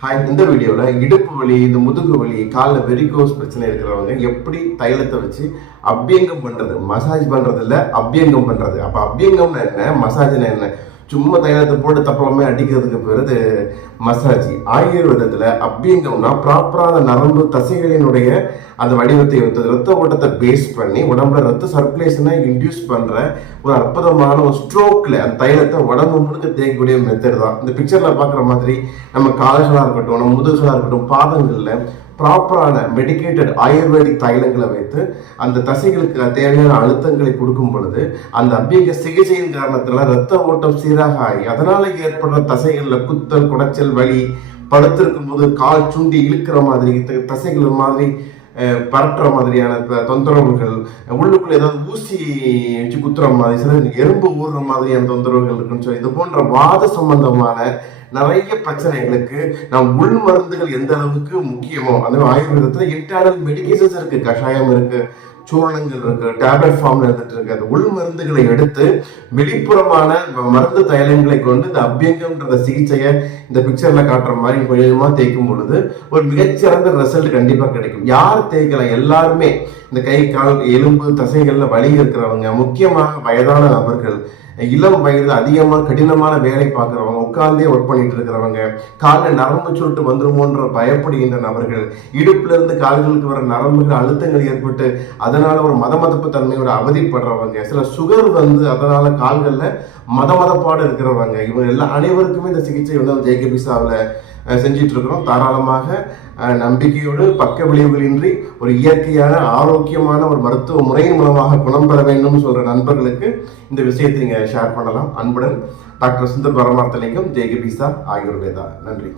Hi இந்த வீடியோவில் இடுப்பு வலி இந்த முதுகு வலி காலில் வெரிகோஸ் பிரச்சனை இருக்கிறவங்க எப்படி தைலத்தை வச்சு அபியங்கம் பண்ணுறது மசாஜ் பண்ணுறது இல்லை அபியங்கம் பண்ணுறது அப்போ அபியங்கம்னா என்ன? மசாஜ்னா என்ன? சும்மா தைலத்தை போட்டு தப்பலமே அடிக்கிறதுக்கு பிறகு மசாஜ். ஆயுர்வேதத்தில் ப்ராப்பராக அந்த நரம்பு தசைகளினுடைய அந்த வடிவத்தை வைத்து ரத்த ஓட்டத்தை பேஸ் பண்ணி உடம்புல ரத்த சர்க்குலேஷனை இன்டியூஸ் பண்ணுற ஒரு அற்புதமான ஒரு ஸ்ட்ரோக்கில் அந்த தைலத்தை உடம்பு முழுக்க தேய்க்கக்கூடிய மெத்தட் தான். இந்த பிக்சரில் பார்க்குற மாதிரி நம்ம கால்களாக இருக்கட்டும் நம்ம முதுகலாக இருக்கட்டும் பாதங்களில் ப்ராப்பரான மெடிக்கேட்டட் ஆயுர்வேதிக் தைலங்களை வைத்து அந்த தசைகளுக்கு தேவையான அழுத்தங்களை கொடுக்கும் பொழுது அந்த அபியங்க சிகிச்சையின் காரணத்தில் ரத்த ஓட்டம் சீராக ஆகி அதனால ஏற்படுற தசைகளில் குத்தல் குடைச்சல் வலி படுத்திருக்கும் போது கால் சுண்டி இழுக்கிற மாதிரி த- தசைகள் மாதிரி பரட்டுற மாதிரியான தொந்தரவுகள் உள்ளுக்குள்ள ஏதாவது ஊசி வச்சு குத்துற மாதிரி சில எறும்பு ஊறுற மாதிரியான தொந்தரவுகள் இருக்குன்னு சொல்லி இது போன்ற வாத சம்பந்தமான நிறைய பிரச்சனைகளுக்கு நாம் உள் மருந்துகள் எந்த அளவுக்கு முக்கியமோ அந்த ஆயுர்வேதத்தில் எட்டாயிரம் மெடிக்கேஷன்ஸ் இருக்கு கஷாயம் இருக்கு சூரணங்கள் இருக்கு டேப்லெட் ஃபார்ம்ல இருந்துட்டு இருக்கு. அந்த உள் மருந்துகளை எடுத்து வெளிப்புறமான மருந்து தைலங்களை கொண்டு இந்த அபியங்கம்ன்ற சிகிச்சையை இந்த பிக்சர்ல காட்டுற மாதிரி கொஞ்சமா தேய்க்கும் பொழுது ஒரு மிகச்சிறந்த ரிசல்ட் கண்டிப்பா கிடைக்கும். யார் தேய்க்கலாம் எல்லாருமே. இந்த கை கால் எலும்பு தசைகள்ல வலி இருக்கிறவங்க முக்கியமாக வயதான நபர்கள் இளம் வயது அதிகமாக கடினமான வேலை பார்க்குறவங்க உட்கார்ந்தே ஒர்க் பண்ணிட்டு இருக்கிறவங்க காலில் நரம்பு சுருட்டு வந்துருமோன்ற பயப்படுகின்ற நபர்கள் இடுப்பிலிருந்து கால்களுக்கு வர நரம்புகள் அழுத்தங்கள் ஏற்பட்டு அதனால ஒரு மதமதப்பு தன்மையோட அவதிப்படுறவங்க சில சுகர் வந்து அதனால கால்களில் மதமதப்பாடு இருக்கிறவங்க இவங்க எல்லா அனைவருக்குமே இந்த சிகிச்சை வந்து நம்ம ஜேகபிசாவில் செஞ்சிட்டு இருக்கிறோம் தாராளமாக நம்பிக்கையோடு பக்க விளைவுகளின்றி ஒரு இயற்கையான ஆரோக்கியமான ஒரு மருத்துவ முறையின் மூலமாக குணம் பெற வேண்டும் சொல்ற நண்பர்களுக்கு இந்த விஷயத்தை நீங்கள் ஷேர் பண்ணலாம். அன்புடன் டாக்டர் சுந்தர் பரமார்த்தலிங்கம் ஜேகபிசா ஆயுர்வேதா. நன்றி.